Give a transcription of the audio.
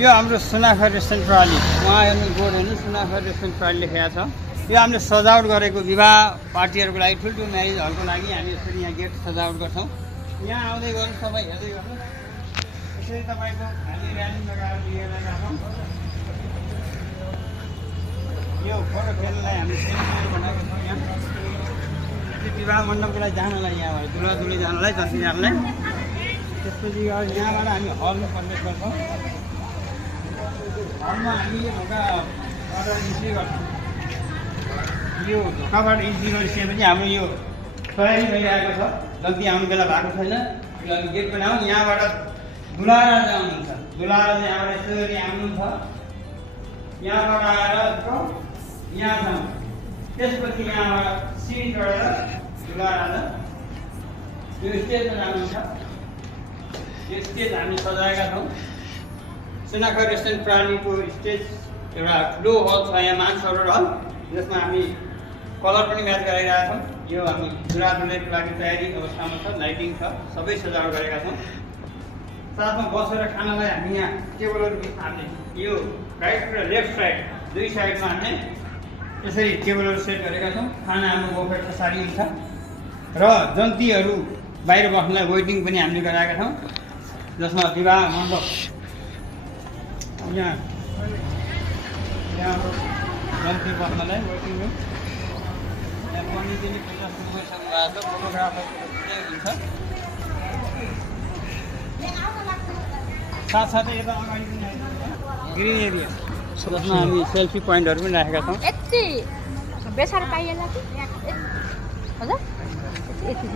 यो हाम्रो सुनाखर रेस्टुरेन्ट प्रणाली वहाँ हेर्नु बोर्ड हेर्नु सुनाखर रेस्टुरेन्ट प्रणाली लेखेको छ। यो हामीले सजावट गरेको विवाह पार्टीहरूको लागि ठुल्ठुलो म्यारेज हलको लागि हामी यसरी यहाँ गेट सजावट गर्छौँ। यहाँ आउँदै गर्नु तपाईँ हेर्दै गर्नु यसरी तपाईँको खाली र्यालिङ लगाएर लिएर राखौँ। यो फोटो खेल्नलाई हामी सेन्टर बनाएको छौँ। यहाँ विवाह मण्डपको लागि जानलाई यहाँबाट दुला दुली जानलाई जतिजनालाई त्यसपछि यहाँबाट हामी हलमा प्रवेश गर्छौँ। हलमा हामी ढोकाबाट इन्ट्री गर्छौँ। यो ढोकाबाट इन्ट्री गरिसकेपछि हाम्रो यो तयारी भइरहेको छ। जति आउने बेला भएको छैन। यो हामी गेट बनाउँ। यहाँबाट दुला राजा आउनुहुन्छ। दुला राजा यहाँबाट यसरी आउनुहुन्छ। यहाँबाट आएर यहाँ जाउँ। त्यसपछि यहाँबाट सिडी चढेर दुला राजा यो स्टेजमा जानुहुन्छ। यो स्टेज हामी सजाएका छौँ। सुनाखर रेस्टुरेन्ट प्राणीको स्टेज एउटा ठुलो हल छ यहाँ मानसरोवर हल, जसमा हामी कलर पनि म्याच गराइरहेका छौँ। यो हामी दुरादुलीको लागि तयारी अवस्थामा छ। लाइटिङ छ, सबै सजावट गरेका छौँ। साथमा बसेर खानालाई हामी यहाँ टेबलहरू हामीले यो राइट र लेफ्ट साइड दुई साइडमा हामीले यसरी टेबलहरू सेट गरेका छौँ। खाना हाम्रो बफेट पछाडि हुन्छ र जन्तीहरू बाहिर बस्नलाई वेटिङ पनि हामीले गराएका छौँ, जसमा विवाह मण्डप यहाँ जन्ती बस्नलाई वेटिङ रुम। यहाँ पण्डितजीले 50 रुपियाँसम्म भएको छ। फोटोग्राफर हुन्छ। साथसाथै यता अगाडि पनि ग्रिन एरिया जसमा हामी सेल्फी पोइन्टहरू पनि राखेका छौँ। यति बेसार पाइएला कि हजुर यति